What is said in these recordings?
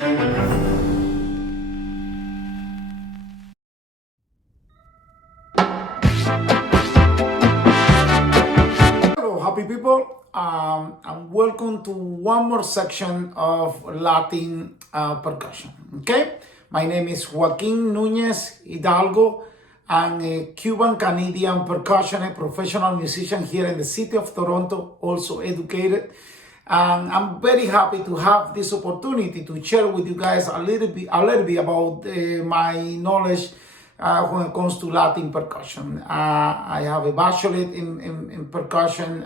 Hello, happy people, and welcome to one more section of Latin percussion. Okay, my name is Joaquín Núñez Hidalgo. I'm a Cuban-Canadian percussionist, professional musician here in the city of Toronto, also educated. And I'm very happy to have this opportunity to share with you guys a little bit about my knowledge when it comes to Latin percussion. I have a bachelorate in percussion.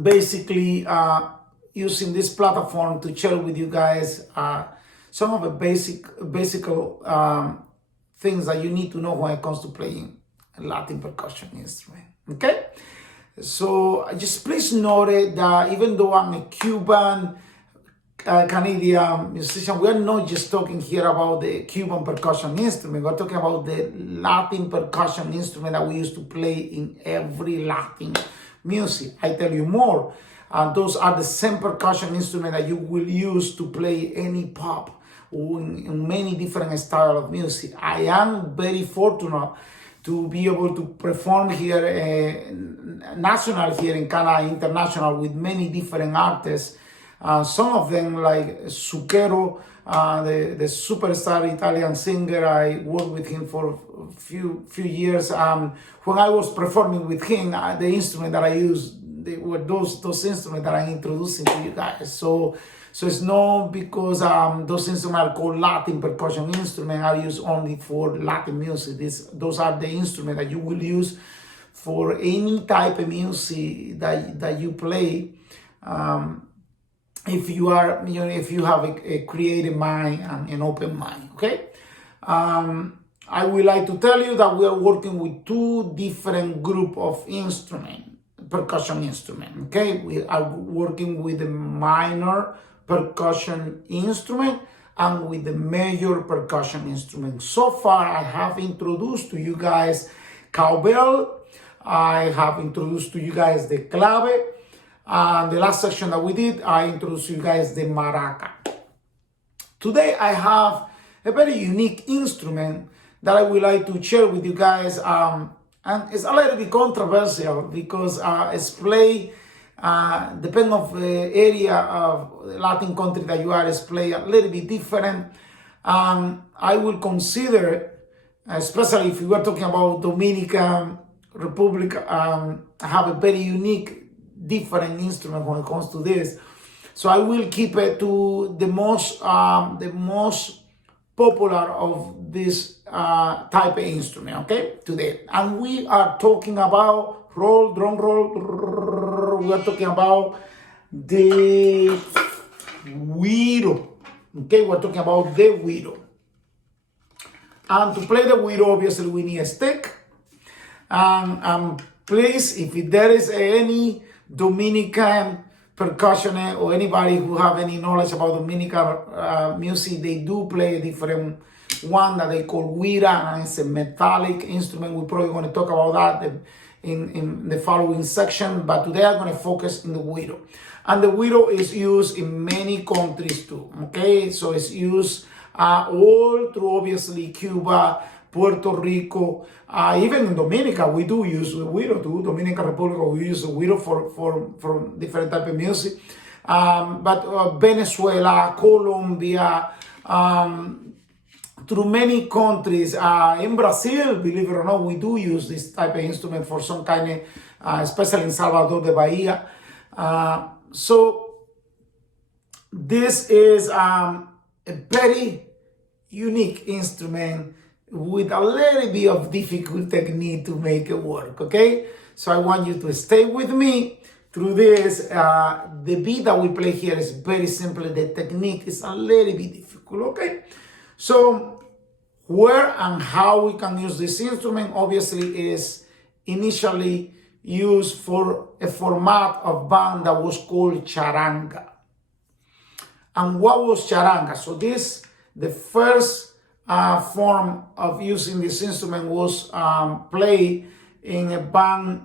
Basically using this platform to share with you guys some of the basic things that you need to know when it comes to playing a Latin percussion instrument. Okay? So just please note that even though I'm a Cuban Canadian musician, we are not just talking here about the Cuban percussion instrument. We're talking about the Latin percussion instrument that we used to play in every Latin music. I tell you more. Those are the same percussion instrument that you will use to play any pop or in many different styles of music. I am very fortunate to be able to perform here, national here in Canada, international, with many different artists. Some of them like Zucchero, the superstar Italian singer. I worked with him for a few years. When I was performing with him, the instrument that I used, they were those instruments that I'm introducing to you guys. So it's not because those instruments are called Latin percussion instruments I use only for Latin music. Those are the instruments that you will use for any type of music that you play. If you are, if you have a creative mind and an open mind, okay? I would like to tell you that we are working with two different group of percussion instrument, okay? We are working with the minor percussion instrument and with the major percussion instrument. So far, I have introduced to you guys cowbell. I have introduced to you guys the clave. The last section that we did, I introduced you guys the maraca. Today, I have a very unique instrument that I would like to share with you guys. And it's a little bit controversial because it's played, depending on the area of the Latin country that you are, it's played a little bit different. I will consider, especially if we are talking about Dominican Republic, have a very unique, different instrument when it comes to this. So I will keep it to the most popular of this type of instrument, okay, today. And we are talking about, drum roll, we are talking about the Güiro, okay, we're talking about the Güiro. And to play the Güiro, obviously we need a stick. Please, if there is any Dominican percussionist or anybody who have any knowledge about Dominican music, they do play a different one that they call Güiro, and it's a metallic instrument. We're probably going to talk about that in the following section, but today I'm going to focus on the Güiro. And the Güiro is used in many countries too, okay? So it's used all through, obviously, Cuba, Puerto Rico, even in Dominica, we do use the Güiro too. Dominican Republic, we use the Güiro for different type of music. But Venezuela, Colombia, through many countries, in Brazil, believe it or not, we do use this type of instrument for some kind of, especially in Salvador de Bahia. So this is a very unique instrument with a little bit of difficult technique to make it work, okay? So I want you to stay with me through this. The beat that we play here is very simple. The technique is a little bit difficult, okay? So where and how we can use this instrument, obviously, is initially used for a format of band that was called charanga. And what was charanga? So the first form of using this instrument was played in a band,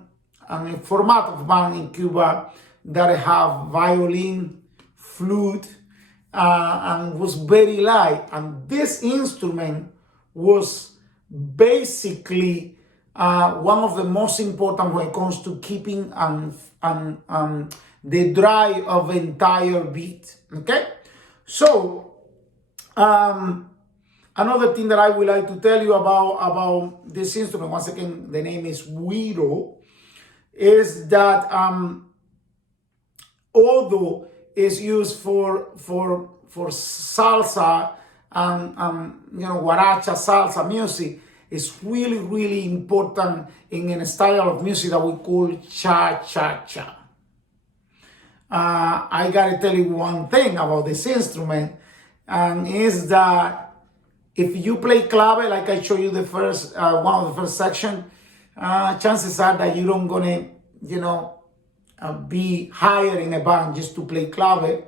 and a format of band in Cuba that have violin, flute, and was very light. And this instrument was basically one of the most important when it comes to keeping the drive of the entire beat. Okay, so another thing that I would like to tell you about this instrument, once again, the name is Güiro, is that although it's used for salsa and guaracha salsa music, is really, really important in a style of music that we call cha-cha-cha. I gotta tell you one thing about this instrument, and is that if you play clave, like I showed you the first one of the first section, chances are that you don't gonna, be hired in a band just to play clave.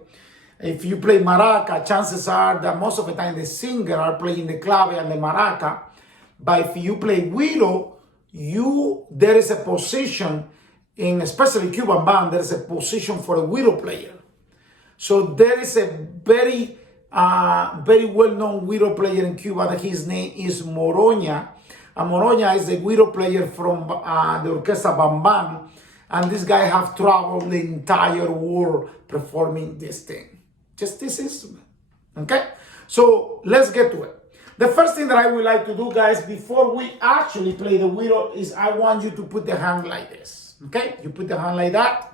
If you play maraca, chances are that most of the time the singer are playing the clave and the maraca. But if you play Güiro, there is a position in, especially Cuban band, there is a position for a Güiro player. So there is a very well-known Güiro player in Cuba that his name is Moroña. And Moroña is a Güiro player from the Orquesta Bam Bam. And this guy have traveled the entire world performing this thing. Just this instrument. Okay? So let's get to it. The first thing that I would like to do, guys, before we actually play the Güiro, is I want you to put the hand like this. Okay? You put the hand like that.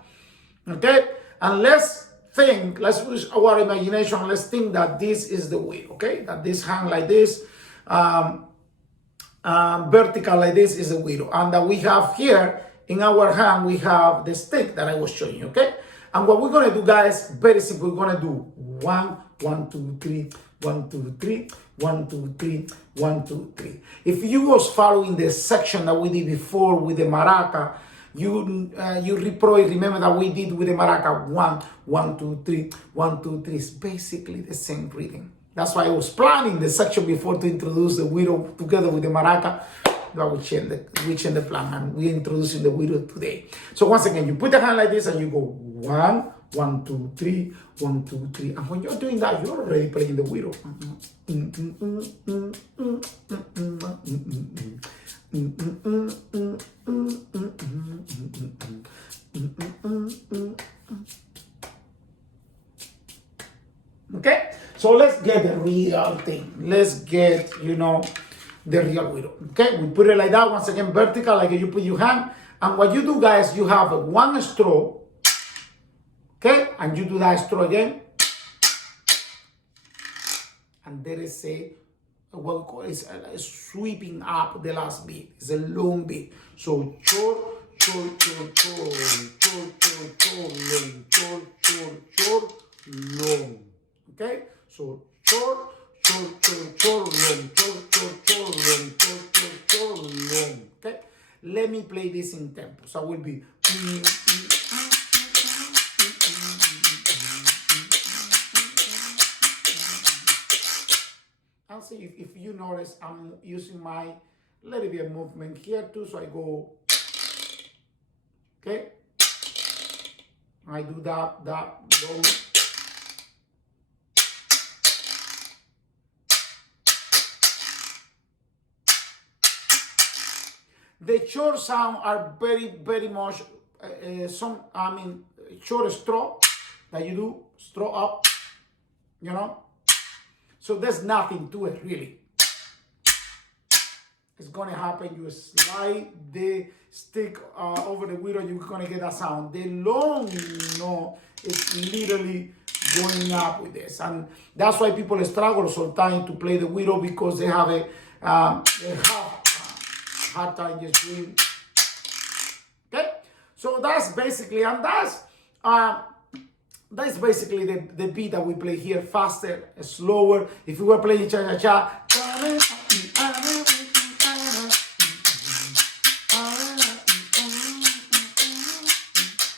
Okay? And let's use our imagination. Let's think that this is the Güiro. Okay? That this hand like this, vertical like this is the Güiro. And that we have here in our hand, we have the stick that I was showing you. Okay? And what we're going to do, guys, very simple. We're going to do 1, 1, 2, 3, 1, 2, 3, 1, 2, 3, 1, 2, 3. If you was following the section that we did before with the maraca, you probably remember that we did with the maraca 1, 1, 2, 3, 1, 2, 3. It's basically the same rhythm. That's why I was planning the section before to introduce the Güiro together with the maraca. But we change the plan, and we're introducing the Güiro today. So once again, you put the hand like this and you go 1, 1, 2, 3, 1, 2, 3. And when you're doing that, you're already playing the Güiro. Okay? So let's get the real thing. Let's get, the real Güiro. Okay? We put it like that. Once again, vertical, like you put your hand. And what you do, guys, you have one straw. Okay? And you do that straw again. And there is what we call a sweeping up the last beat. It's a long beat. So chor, chor, chor, chor, chor, chor, chor, long, chor, chor, chor, long. Okay? So chor, chor, chor, chor, long, chor, chor, chor, long, chor, chor, chor, long. Okay? Let me play this in tempo. So it will be. I'll see if you notice I'm using my little bit of movement here too. So I go. Okay? I do that low. The short sound are very, very much short straw that you do, straw up, So there's nothing to it, really. It's gonna happen, you slide the stick over the Güiro, you're gonna get that sound. The long, it's literally going up with this. And that's why people struggle sometimes to play the Güiro, because they have a hard time just doing. Okay, so that's basically, and that's basically the beat that we play here, faster, slower. If we were playing cha-cha-cha,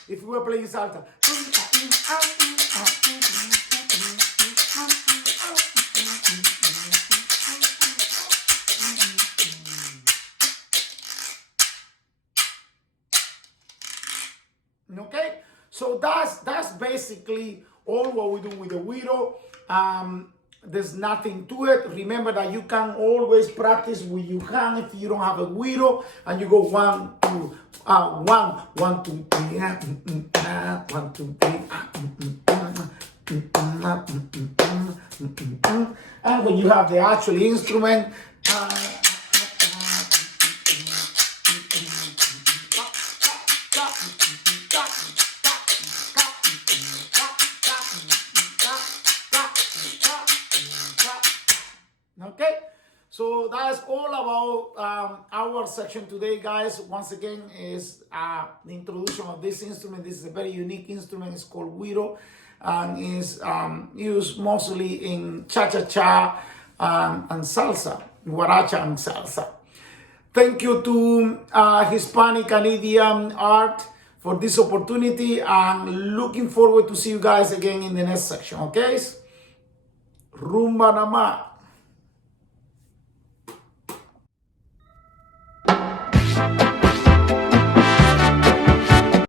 if we were playing salsa, okay, so that's basically all what we do with the Güiro. There's nothing to it. Remember that you can always practice with your hand if you don't have a Güiro, and you go 1, 2, 1, 1, 2, 3, 1, 2, 3. And when you have the actual instrument, okay, so that's all about our section today, guys. Once again, is the introduction of this instrument. This is a very unique instrument. It's called Güiro, and is used mostly in cha-cha-cha and salsa, guaracha and salsa. Thank you to Hispanic Canadian Art for this opportunity, and looking forward to see you guys again in the next section, okay? Rumba nama.